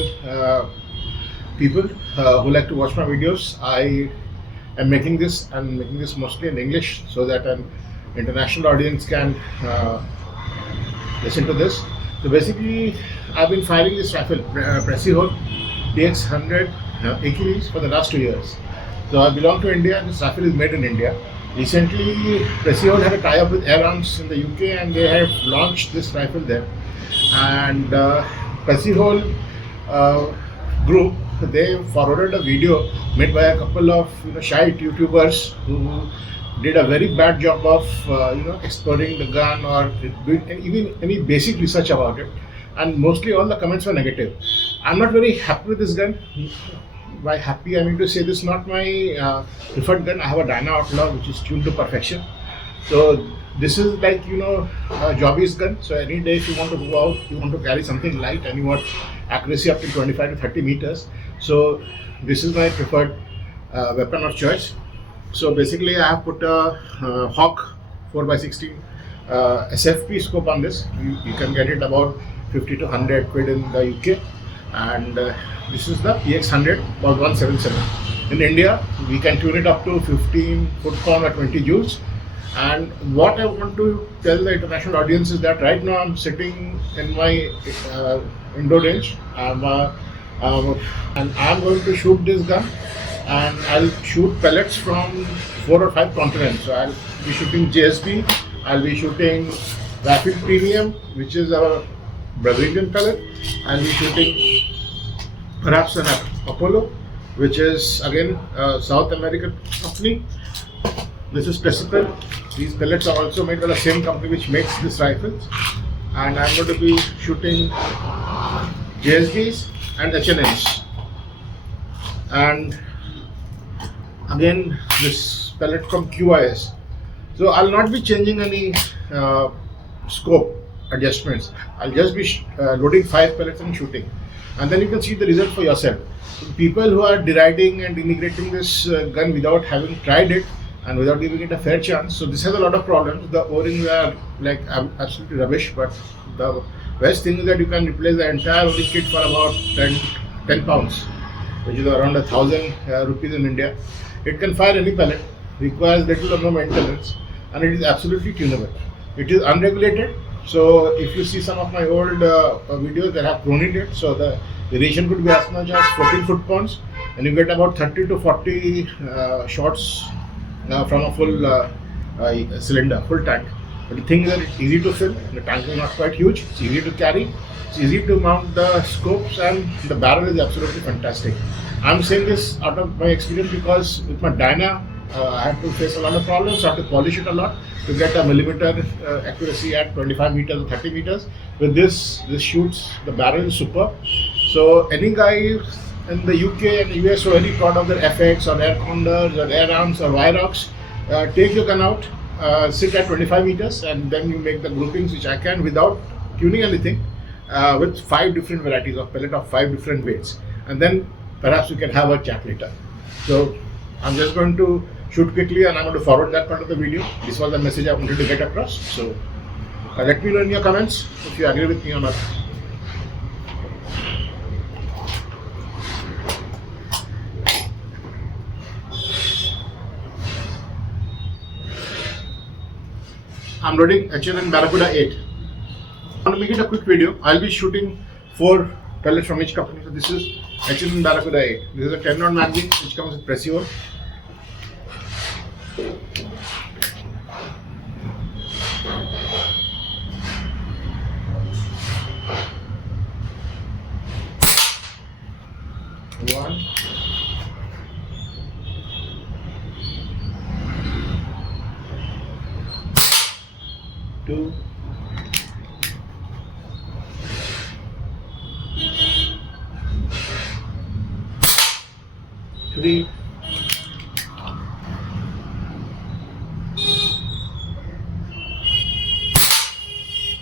uh, people who like to watch my videos. I am making this and making this mostly in English so that an international audience can listen to this. So basically, I've been firing this rifle, Precision DX100 Achilles for the last 2 years. So I belong to India and this rifle is made in India. Recently, Precision had a tie-up with Air Arms in the UK and they have launched this rifle there. And Precision group, they forwarded a video made by a couple of shy YouTubers who did a very bad job of exploring the gun or doing even any basic research about it, and mostly all the comments were negative. I'm not very happy with this gun. By happy, I mean to say this is not my preferred gun. I have a Dyna Outlaw which is tuned to perfection. So this is like a jobby's gun. So any day if you want to go out, you want to carry something light and you want accuracy up to 25 to 30 meters. So this is my preferred weapon of choice. So basically I have put a Hawk 4x16 SFP scope on this. You can get it about 50 to 100 quid in the UK, and this is the PX100 about 177. In India we can tune it up to 15 foot pound or 20 joules. And what I want to tell the international audience is that right now I'm sitting in my indoor range. And I'm going to shoot this gun, and I'll shoot pellets from 4 or 5 continents. So I'll be shooting JSB, I'll be shooting Rapid Premium, which is a Brazilian pellet. I'll be shooting perhaps an Apollo, which is again a South American company. This is Specific. These pellets are also made by the same company which makes these rifles. And I'm going to be shooting JSBs and H&Ms. And again this pellet from QIS. So I'll not be changing any scope adjustments. I'll just be loading 5 pellets and shooting. And then you can see the result for yourself. So people who are deriding and denigrating this gun without having tried it and without giving it a fair chance. So this has a lot of problems. The O-rings are like absolutely rubbish, but the best thing is that you can replace the entire O-ring kit for about 10 pounds, which is around 1,000 rupees in India. It can fire any pellet, requires little or no maintenance, and it is absolutely tunable. It is unregulated. So if you see some of my old videos that have proned it, so the variation could be as much as 14 foot pounds, and you get about 30 to 40 shots from a full cylinder, full tank. But the thing is that it's easy to fill, the tank is not quite huge, it's easy to carry, it's easy to mount the scopes, and the barrel is absolutely fantastic. I'm saying this out of my experience because with my Dyna, I had to face a lot of problems, so I had to polish it a lot to get a millimeter accuracy at 25 meters or 30 meters. With this shoots, the barrel is superb. So any guy in the UK and the US who are very proud of their FX or Air Condors or Air Arms or Wyrox, take your gun out, sit at 25 meters, and then you make the groupings which I can without tuning anything, with 5 different varieties of pellet of 5 different weights, and then perhaps we can have a chat later. So I'm just going to shoot quickly and I'm going to forward that part of the video. This was the message I wanted to get across. So let me know in your comments if you agree with me or not. I'm loading H&M Barracuda 8. I want to make it a quick video. I'll be shooting 4 pellets from each company. So this is H&M Barracuda 8. This is a 10 round magazine which comes with Precision. One. 2, 3,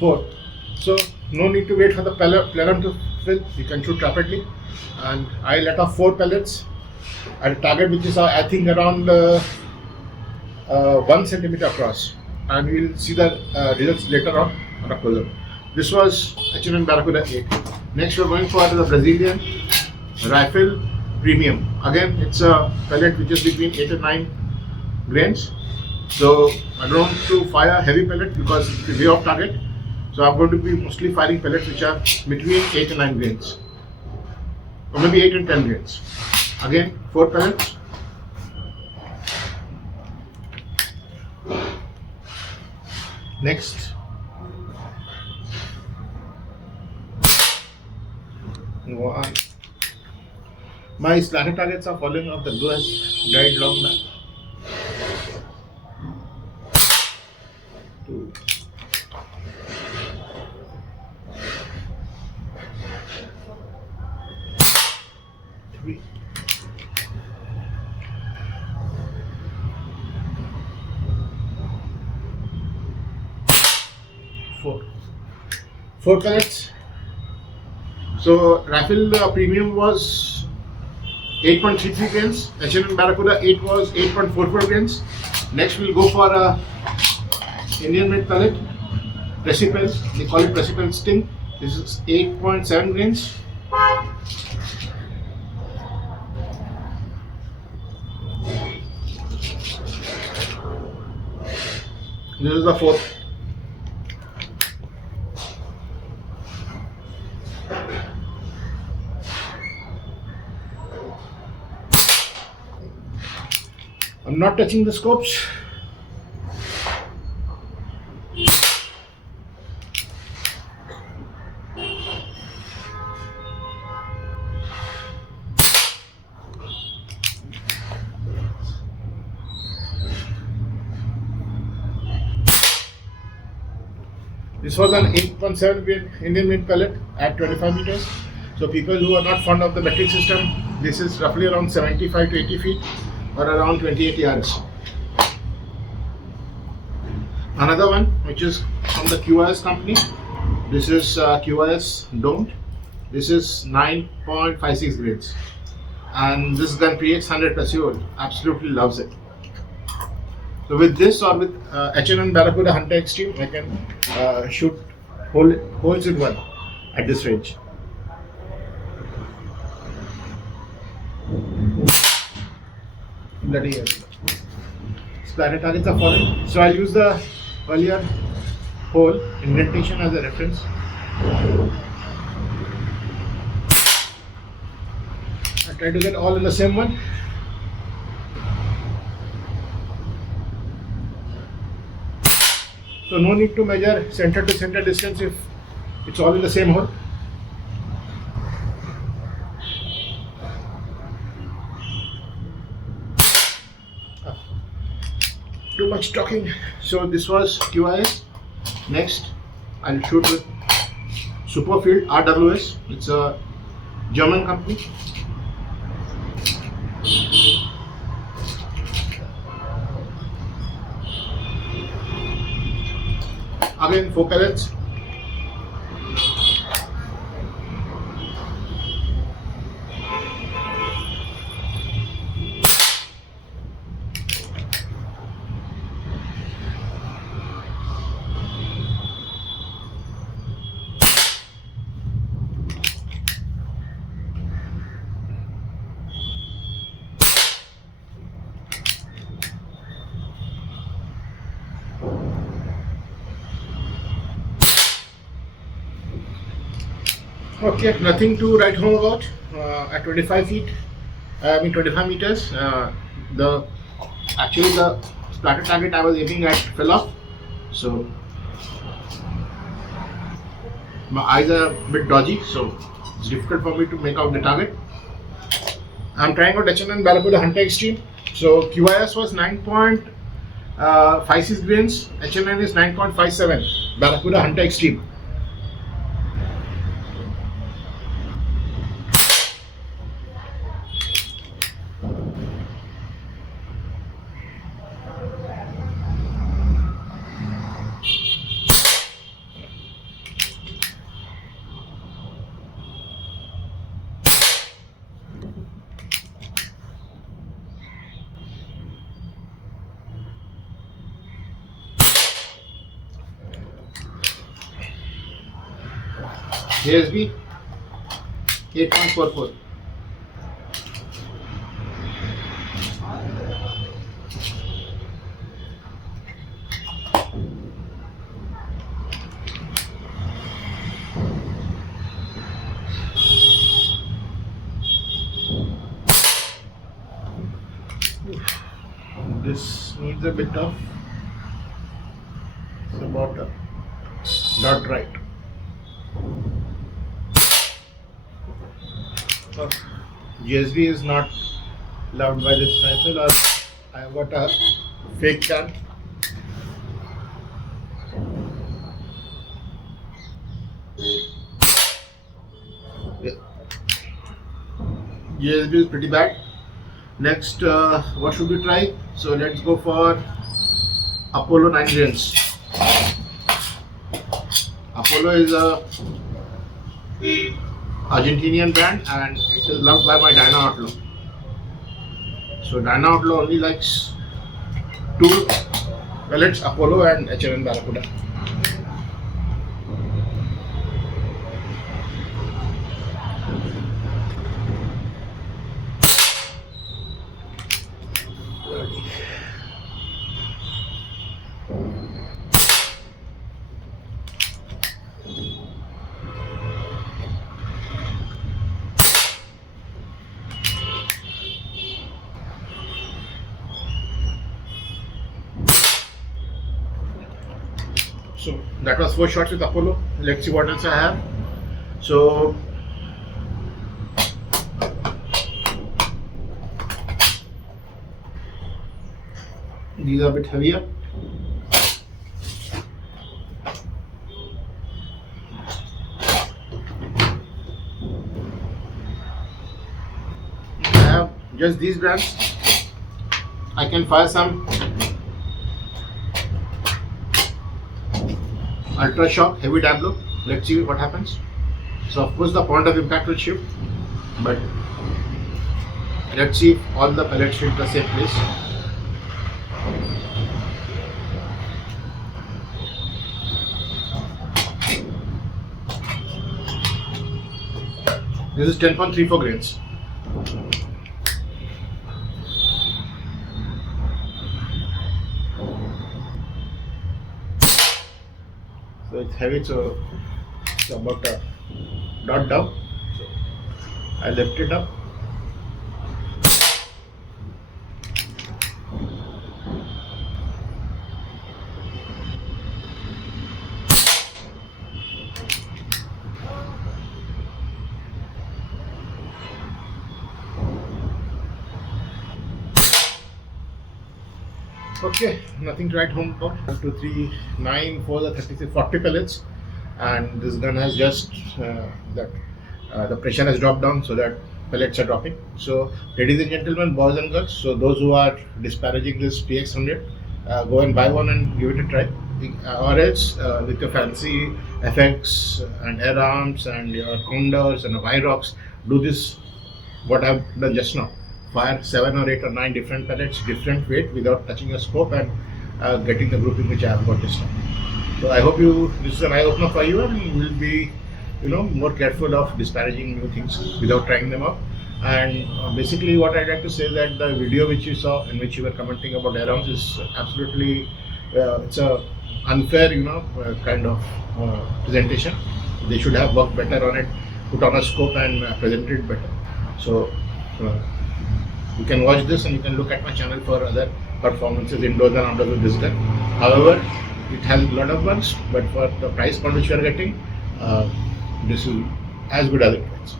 4. So no need to wait for the plenum to fill. You can shoot rapidly, and I let off 4 pellets at a target which is I think around 1 centimeter across, and we'll see the results later on a closer. This was H&M Barracuda 8. Next, we're going for the Brazilian Rifle Premium. Again, it's a pellet which is between 8 and 9 grains. So I don't want to fire heavy pellet because it's way off target. So I'm going to be mostly firing pellets which are between 8 and 9 grains, or maybe 8 and 10 grains. Again, 4 pellets. Next, one. My splatter targets are following up. The glue has dried long back. 2. 3. 4. 4 pellets. So rifle premium was 8.33 grains. H&M Barracuda 8 was 8.44 grains. Next we'll go for a Indian made pellet, Precipel. They call it Precipel Sting. This is 8.7 grains. This is the 4th. I'm not touching the scopes. This was an 8.7 grain Indian made pellet at 25 meters. So people who are not fond of the metric system, this is roughly around 75 to 80 feet or around 28 yards. Another one which is from the QRS company. This is QRS domed. This is 9.56 grains. And this gun PX100 Precision absolutely loves it. So with this or with H&M Barracuda Hunter Extreme, I can shoot holes in one at this range. Bloody hell. Splatter targets are falling. So I'll use the earlier hole indentation as a reference. I'll try to get all in the same one. So no need to measure center to center distance if it's all in the same hole. Too much talking. So this was QIS. Next, I'll shoot with Superfield RWS. It's a German company. Again, 4 pellets. Okay, nothing to write home about. At 25 feet, 25 meters, the splatter target I was aiming at fell off. So my eyes are a bit dodgy, so it's difficult for me to make out the target. I'm trying out H&M Barracuda Hunter Extreme. So QIS was 9.56 grains, H&M is 9.57. Barracuda Hunter Extreme. ASB 8.44. This needs a bit of, it's about a dot right. So GSB is not loved by this rifle, or I have got a fake can. Yeah. GSB is pretty bad. Next, what should we try? So let's go for Apollo 9 grains. Apollo is a Argentinian brand and it is loved by my Dyna Outlaw. So Dyna Outlaw only likes two pellets, Apollo and HN Barracuda. So that was 4 shots with Apollo. Let's see what else I have. So these are a bit heavier. I have just these brands. I can fire some Ultra Shock Heavy Dablo. Let's see what happens. So of course the point of impact will shift, but let's see if all the pellets hit the same place. This is 10.34 grains. So it's heavy, so it's about a dot down. So I lift it up. Okay, nothing to write home about. 1, 2, 3, 9, 4, the 36, 40 pellets, and this gun has just the pressure has dropped down, so that pellets are dropping. So, ladies and gentlemen, boys and girls, so those who are disparaging this PX100, go and buy one and give it a try. Or else, with your fancy effects and air arms and your condors and Virox, do this what I've done just now. Fire 7 or 8 or 9 different pellets, different weight, without touching a scope and getting the grouping which I have got this time. So I hope this is an eye opener for you, and you will be, more careful of disparaging new things without trying them out. And basically, what I'd like to say that the video which you saw in which you were commenting about air arms is absolutely it's a unfair, kind of presentation. They should have worked better on it, put on a scope and presented it better. So. You can watch this and you can look at my channel for other performances indoors and outdoors with this gun. However, it has a lot of bugs, but for the price point which you are getting, this is as good as it gets.